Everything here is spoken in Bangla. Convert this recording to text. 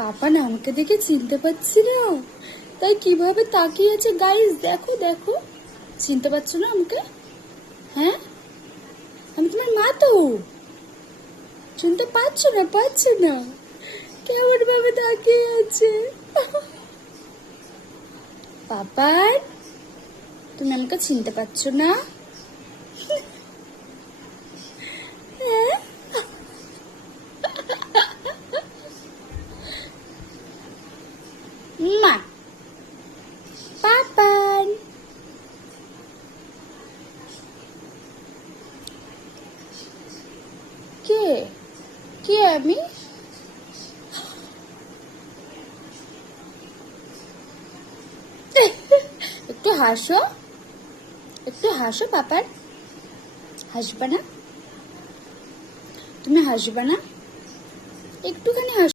পাপা না আমাকে দেখে চিনতে পারছি না, তাই কিভাবে তাকিয়ে আছে। গাইস দেখো দেখো, চিনতে পারছো না আমাকে? হ্যাঁ, আমি তোমার মা তো। চিনতে পারছো না? কেমন ভাবে তাকিয়ে আছে। পাপার, তুমি আমাকে চিনতে পারছো না? হ্যাঁ, মা পাপান। কে কে আমি? একটু হাসো, একটু হাসো পাপার। হাসবা না? তুমি হাসবা না? একটুখানি হাসো।